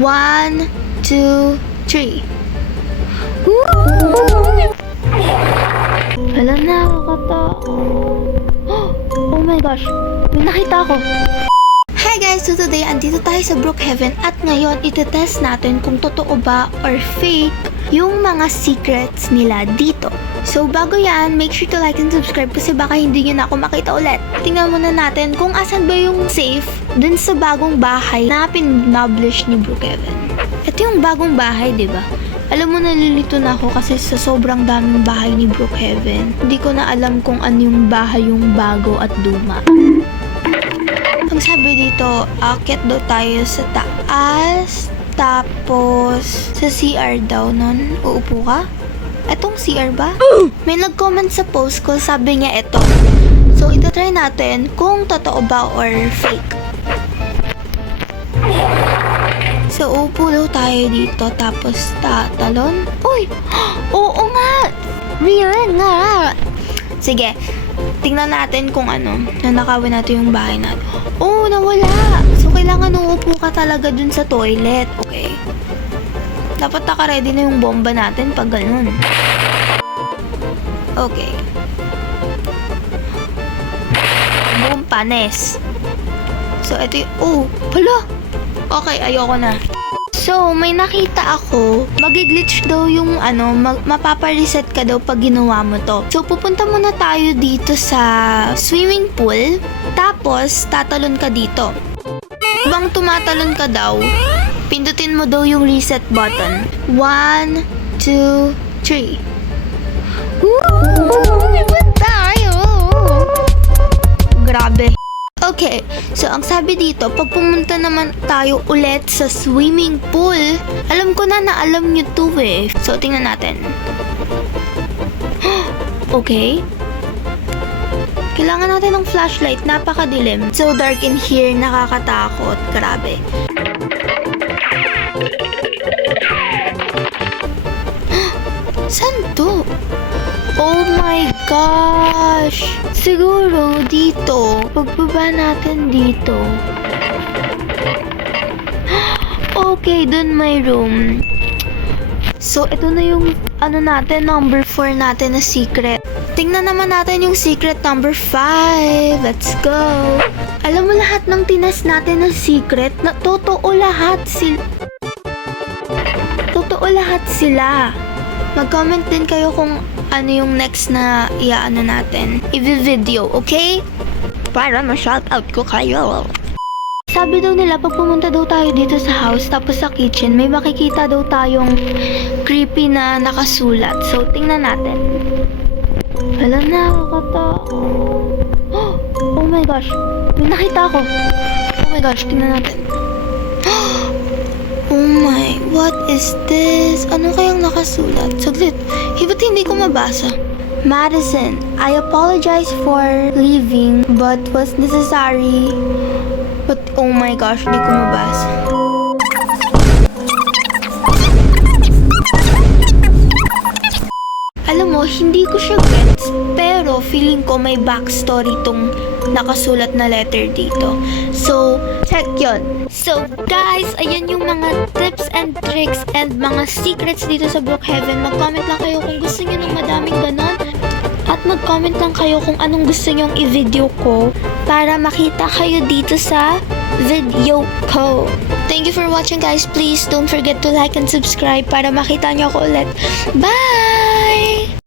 1, 2, 3. Hala, nakakatakot. Oh my gosh, may nakita ako. Hi guys! So today, andito tayo sa Brookhaven at ngayon, itetest natin kung totoo ba or fake yung mga secrets nila dito. So bago yan, make sure to like and subscribe kasi baka hindi nyo na ako makita ulit. Tingnan muna natin kung asan ba yung safe dun sa bagong bahay na pinablish ni Brookhaven. Ito yung bagong bahay, diba? Alam mo, nalilito na ako kasi sa sobrang daming bahay ni Brookhaven. Hindi ko na alam kung ano yung bahay yung bago at luma. Ang sabi dito, akit daw tayo sa taas, tapos sa CR daw nun. Uupo ka? Etong CR ba? May nag-comment sa post ko, sabi niya ito. So, itatry natin kung totoo ba or fake. So, upo daw tayo dito, tapos tatalon. Uy! Oo nga! Real nga! Sige, tingnan natin kung ano, nanakawin natin yung bahay natin. Oh, nawala! So, kailangan uupo ka talaga dun sa toilet, okay? Dapat naka-ready na yung bomba natin pag ganun. Okay. Boom, panes. So, ito yung... Oh, pala! Okay, ayoko na. So, may nakita ako, mag-glitch daw yung ano, mapapa-reset ka daw pag ginawa mo to. So, pupunta muna tayo dito sa swimming pool, tapos tatalon ka dito. Habang tumatalon ka daw, pindutin mo daw yung reset button. 1, 2, 3. Woo! Tayo! Grabe. Okay, so ang sabi dito, pag pumunta naman tayo ulit sa swimming pool, alam ko na alam nyo to eh. So, tingnan natin. Okay. Kailangan natin ng flashlight, napakadilim. So dark in here, nakakatakot. Grabe. Saan to? Oh my gosh! Siguro dito. Pagbaba natin dito. Okay, dun may room. So, ito na yung ano natin, number 4 natin na secret. Tingnan naman natin yung secret number 5. Let's go! Alam mo lahat ng tinas natin na secret, na totoo lahat sila. Totoo lahat sila. Mag-comment din kayo kung ano yung next na iaano natin. I-video, okay? Para ma-shoutout ko kayo. Sabi daw nila, pag pumunta daw tayo dito sa house, tapos sa kitchen, may makikita daw tayong creepy na nakasulat. So, tingnan natin. Hala, nakakatakot. Oh my gosh, may nakita ako. Oh my gosh, tingnan natin. Oh my, what is this? Ano kayang nakasulat? Saglit, ba't hindi ko mabasa? Madison, I apologize for leaving, but was necessary. But, oh my gosh, hindi ko mabasa. Alam mo, hindi ko siya gets, pero feeling ko may backstory tong nakasulat na letter dito. So, check yun. So, guys, ayan yung mga tips and tricks and mga secrets dito sa Brookhaven. Mag-comment lang kayo kung gusto nyo ng madaming ganon. At mag-comment lang kayo kung anong gusto nyong i-video ko para makita kayo dito sa video ko. Thank you for watching, guys. Please don't forget to like and subscribe para makita nyo ako ulit. Bye!